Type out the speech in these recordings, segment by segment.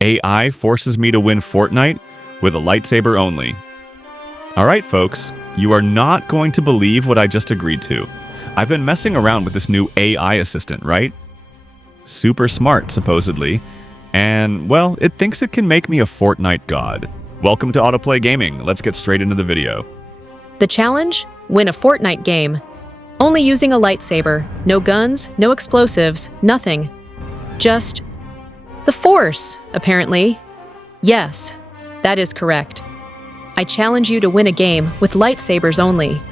AI forces me to win Fortnite with a lightsaber only. Alright folks, you are not going to believe what I just agreed to. I've been messing around with this new AI assistant, right? Super smart, supposedly. And, well, it thinks it can make me a Fortnite god. Welcome to Autoplay Gaming. Let's get straight into the video. The challenge? Win a Fortnite game. Only using a lightsaber. No guns, no explosives, nothing. Just the Force, apparently. Yes, that is correct. I challenge you to win a game with lightsabers only.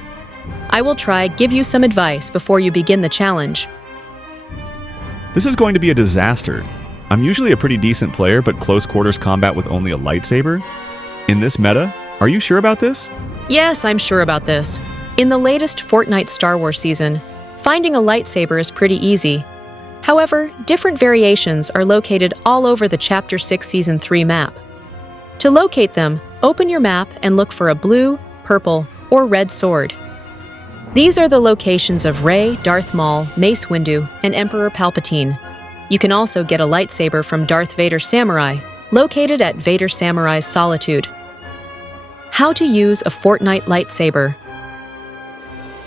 I will give you some advice before you begin the challenge. This is going to be a disaster. I'm usually a pretty decent player, but close quarters combat with only a lightsaber? In this meta? Are you sure about this? Yes, I'm sure about this. In the latest Fortnite Star Wars season, finding a lightsaber is pretty easy. However, different variations are located all over the Chapter 6 Season 3 map. To locate them, open your map and look for a blue, purple, or red sword. These are the locations of Rey, Darth Maul, Mace Windu, and Emperor Palpatine. You can also get a lightsaber from Darth Vader Samurai, located at Vader Samurai's Solitude. How to use a Fortnite lightsaber.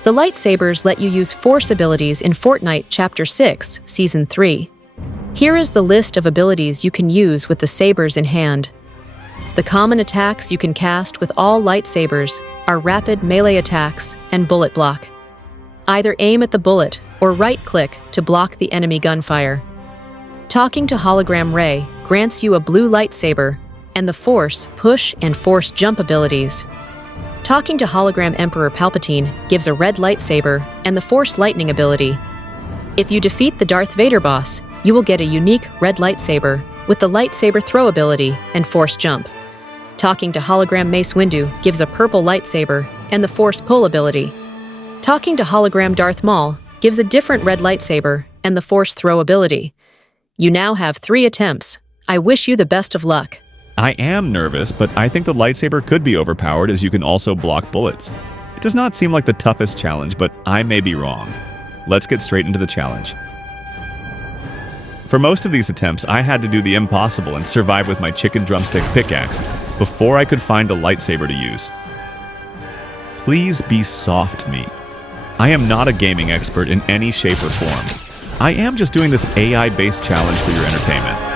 The lightsabers let you use Force abilities in Fortnite Chapter 6, Season 3. Here is the list of abilities you can use with the sabers in hand. The common attacks you can cast with all lightsabers are rapid melee attacks and bullet block. Either aim at the bullet or right-click to block the enemy gunfire. Talking to Hologram Rey grants you a blue lightsaber and the Force push and Force jump abilities. Talking to Hologram Emperor Palpatine gives a red lightsaber and the Force lightning ability. If you defeat the Darth Vader boss, you will get a unique red lightsaber with the lightsaber throw ability and Force jump. Talking to Hologram Mace Windu gives a purple lightsaber and the Force pull ability. Talking to Hologram Darth Maul gives a different red lightsaber and the Force throw ability. You now have 3 attempts. I wish you the best of luck. I am nervous, but I think the lightsaber could be overpowered as you can also block bullets. It does not seem like the toughest challenge, but I may be wrong. Let's get straight into the challenge. For most of these attempts, I had to do the impossible and survive with my chicken drumstick pickaxe before I could find a lightsaber to use. Please be soft me. I am not a gaming expert in any shape or form. I am just doing this AI-based challenge for your entertainment.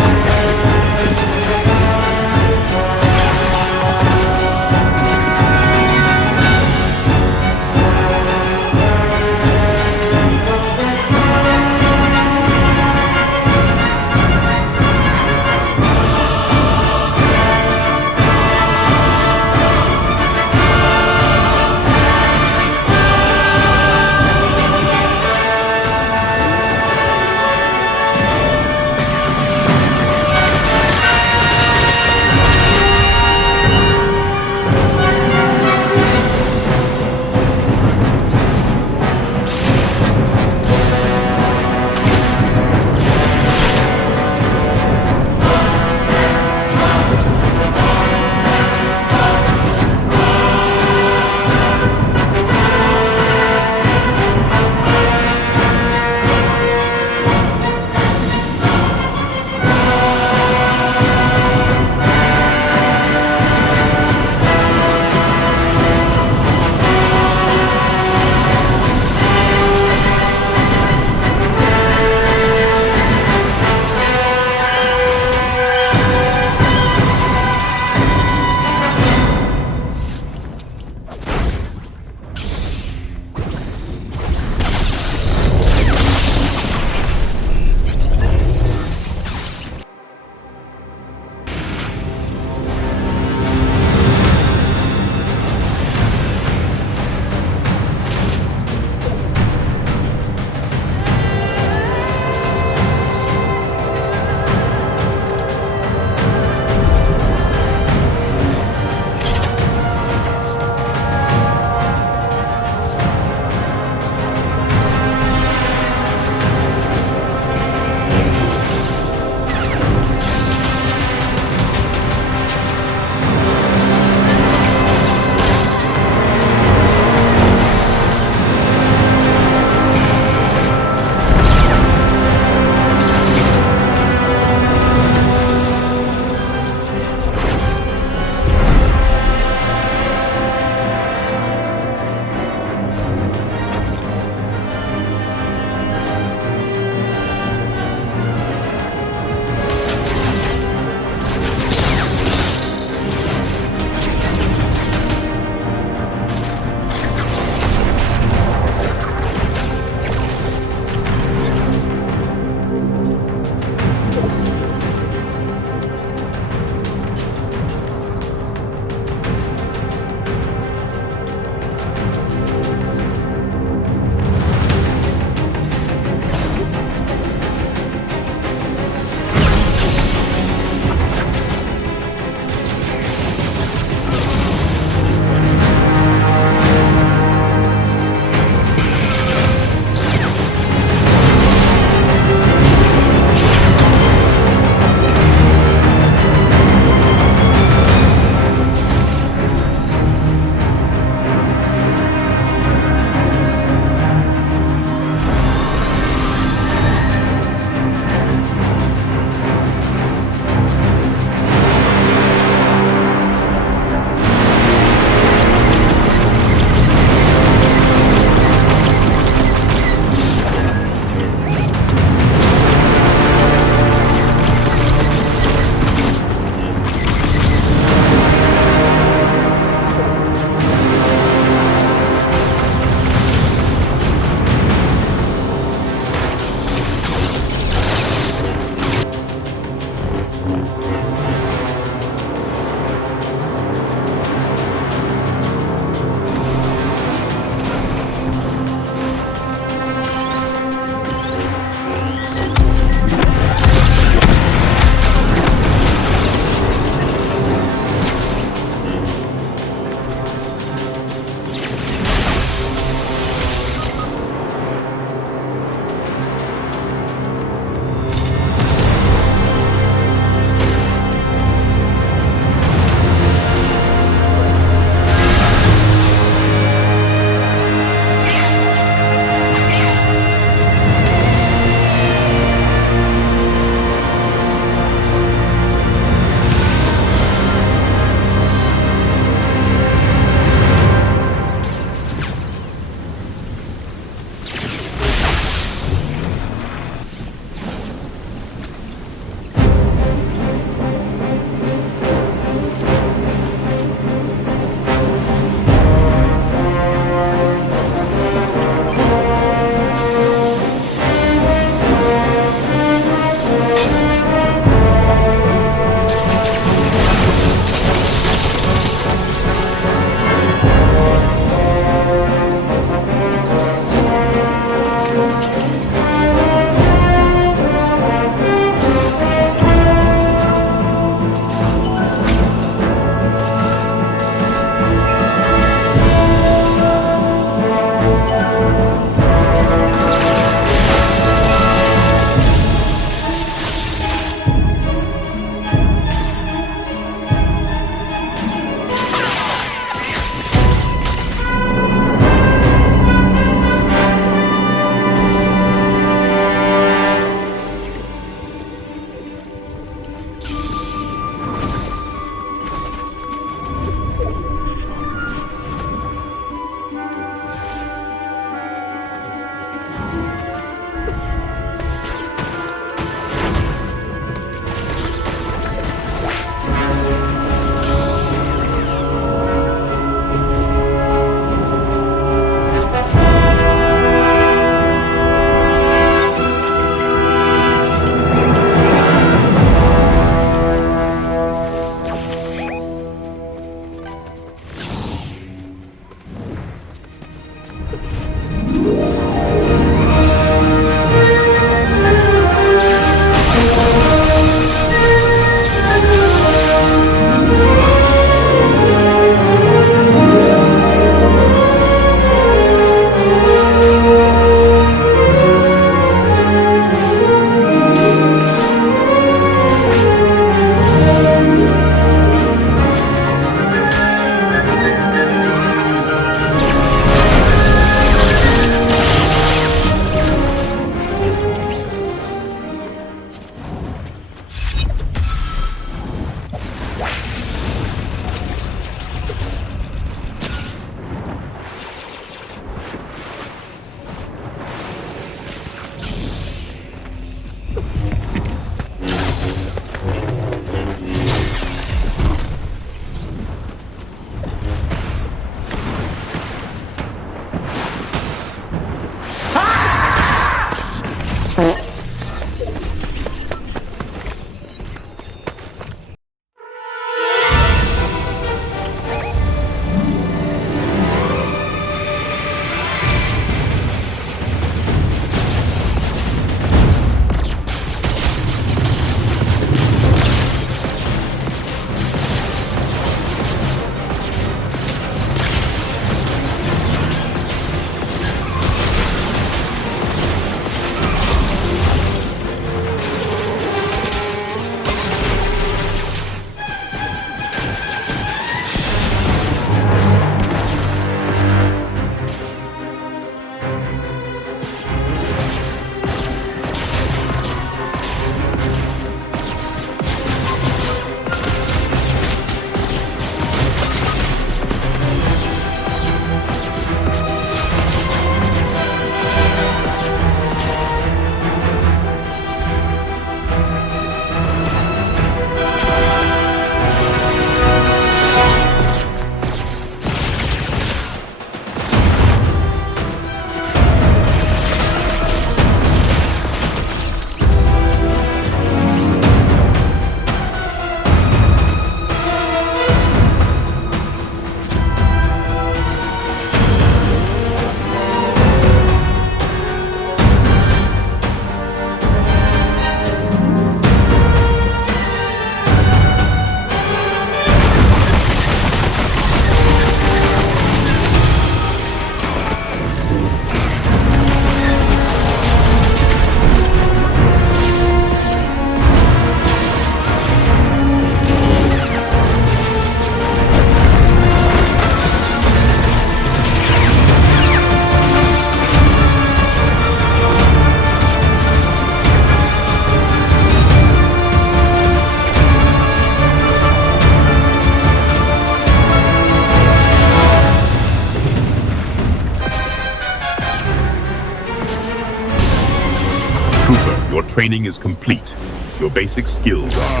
training is complete. Your basic skills are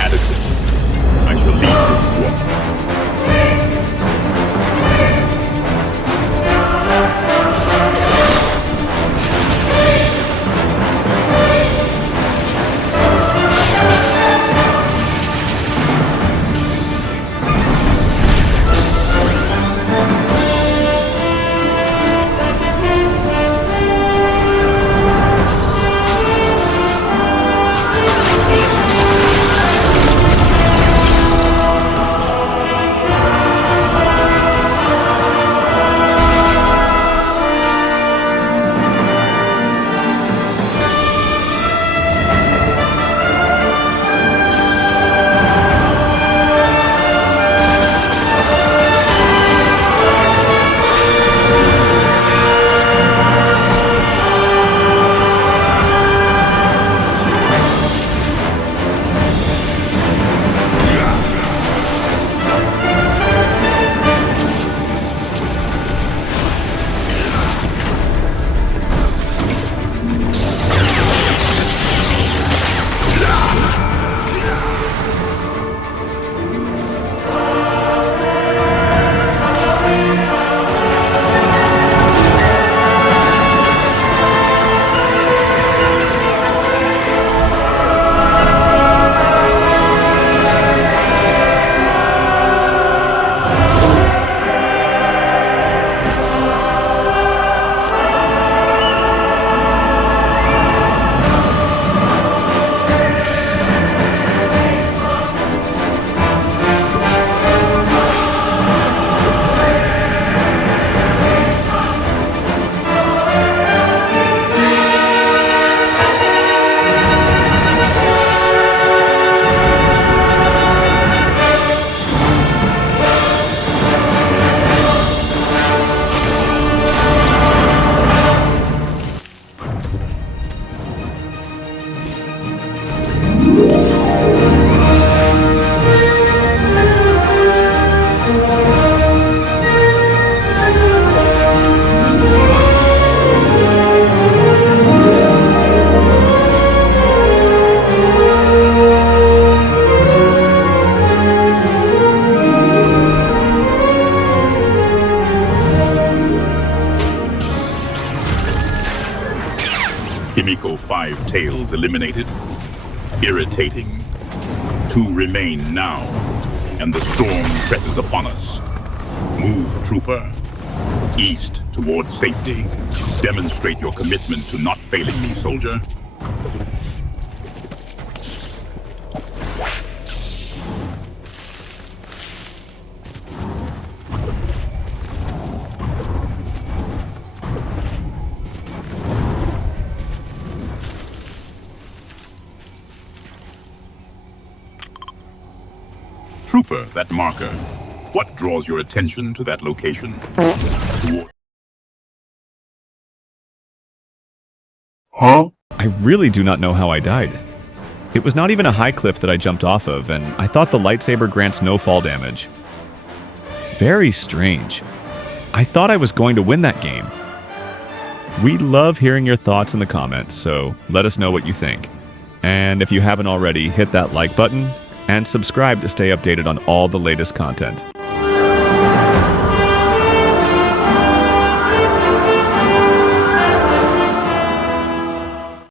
adequate. I shall lead this squad. 𝐦𝐨𝐤𝐿 5 tails eliminated. Irritating. 2 remain now, and the storm presses upon us. Move, trooper. East towards safety. Demonstrate your commitment to not failing me, soldier. Trooper, that marker. What draws your attention to that location? Huh? I really do not know how I died. It was not even a high cliff that I jumped off of, and I thought the lightsaber grants no fall damage. Very strange. I thought I was going to win that game. We love hearing your thoughts in the comments, so let us know what you think. And if you haven't already, hit that like button and subscribe to stay updated on all the latest content.